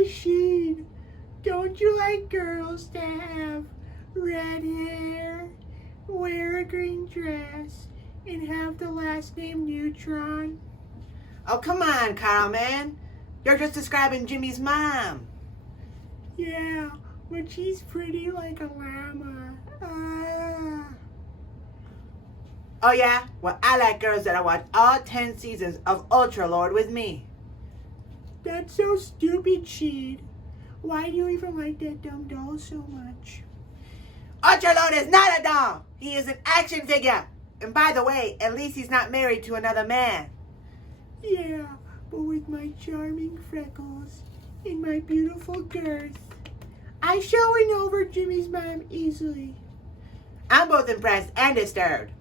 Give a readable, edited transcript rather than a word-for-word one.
Hey Sheen, don't you like girls to have red hair, wear a green dress, and have the last name Neutron? Oh, come on, Carl, man. You're just describing Jimmy's mom. Yeah, but she's pretty like a llama. Oh, yeah? Well, I like girls that'll watch all 10 seasons of Ultra Lord with me. That's so stupid, Sheen. Why do you even like that dumb doll so much? Ultra Lord is not a doll. He is an action figure. And by the way, at least he's not married to another man. Yeah, but with my charming freckles and my beautiful girth, I shall win over Jimmy's mom easily. I'm both impressed and disturbed.